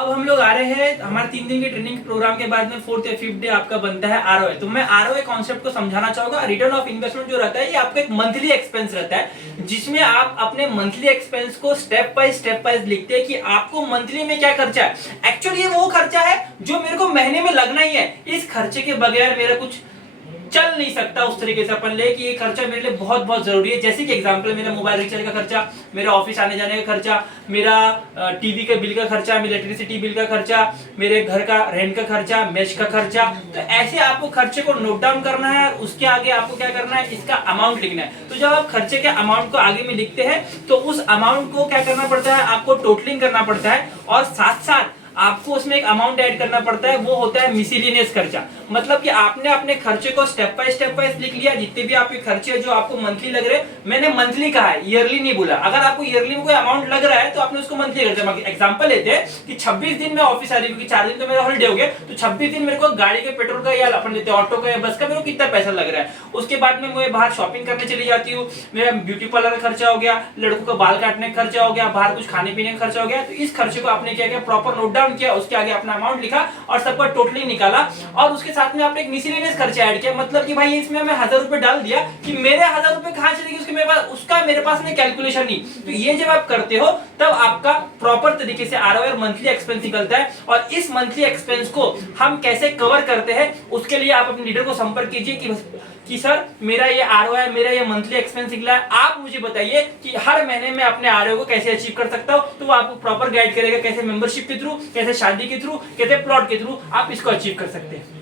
अब हम लोग आ रहे हैं हमारे 3 दिन के ट्रेनिंग प्रोग्राम के बाद में 4th या 5th डे आपका बनता है आरओआई। तो मैं आरओआई कॉन्सेप्ट को समझाना चाहूंगा। रिटर्न ऑफ इन्वेस्टमेंट जो रहता है ये आपका एक मंथली एक्सपेंस रहता है, जिसमें आप अपने मंथली एक्सपेंस को स्टेप बाय स्टेप लिखते हैं कि आपको मंथली में क्या खर्चा है। एक्चुअली ये वो खर्चा है जो मेरे को महीने में लगना ही है। इस खर्चे के बगैर मेरा कुछ चल नहीं सकता। उस तरीके से अपन ले कि ये खर्चा मेरे लिए बहुत बहुत जरूरी है। जैसे कि एग्जांपल, मेरा मोबाइल रिचार्ज का खर्चा, मेरा ऑफिस आने जाने का खर्चा, मेरा टीवी के बिल का खर्चा, मेरा इलेक्ट्रिसिटी बिल का खर्चा, मेरे घर का रेंट का खर्चा, मेस का खर्चा। तो ऐसे आपको खर्चे को नोट डाउन करना है। उसके आगे आपको क्या करना है, इसका अमाउंट लिखना है। तो जब आप खर्चे के अमाउंट को आगे में लिखते हैं तो उस अमाउंट को क्या करना पड़ता है, आपको टोटलिंग करना पड़ता है और साथ साथ आपको उसमें एक अमाउंट ऐड करना पड़ता है, वो होता है मिसलेनियस खर्चा। मतलब कि आपने अपने खर्चे को स्टेप बाय लिख लिया, जितने भी आपके खर्चे जो आपको मंथली लग रहे हैं। मैंने मंथली कहा है, ईयरली नहीं बोला। अगर आपको ईयरली में कोई अमाउंट लग रहा है तो आपने उसको मंथली कर दिया। एग्जांपल लेते हैं कि 26 दिन में ऑफिस आ रही, क्योंकि 4 दिन तो मेरा हॉलिडे हो गया, तो 26 दिन मेरे को गाड़ी के पेट्रोल का या अपन लेते ऑटो का या बस का मेरे को कितना पैसा लग रहा है। उसके बाद में मैं बाहर शॉपिंग करने चली जाती हूँ, मेरा ब्यूटी पार्लर का खर्चा हो गया, लड़कों का बाल काटने का खर्चा हो गया, बाहर कुछ खाने पीने का खर्चा हो गया। तो इस खर्चे को आपने क्या किया, प्रॉपर नोट डाउन किया, उसके आगे अपना अमाउंट लिखा और सबका टोटली निकाला। और उसके साथ में आपने एक मिसलेनियस खर्चा ऐड किया। मतलब कि भाई इसमें मैं 1000 रुपए डाल दिया कि मेरे 1000 रुपए कहां चले गए, उसका मेरे पास में कैलकुलेशन नहीं। तो ये जब आप करते हो तब आपका प्रॉपर तरीके से आरओआई मंथली एक्सपेंस निकलता है। और इस मंथली एक्सपेंस को हम कैसे कवर करते हैं, उसके लिए आप अपने लीडर को संपर्क कीजिए कि सर मेरा ये आरओआई, मेरा ये मंथली एक्सपेंस निकला है, आप मुझे बताइए कि हर महीने में अपने आरओआई को कैसे अचीव कर सकता हूं। तो वो आपको प्रॉपर गाइड करेगा, कैसे मेंबरशिप के थ्रू, कैसे शादी के थ्रू, कैसे प्लॉट के थ्रू आप इसको अचीव कर सकते हैं।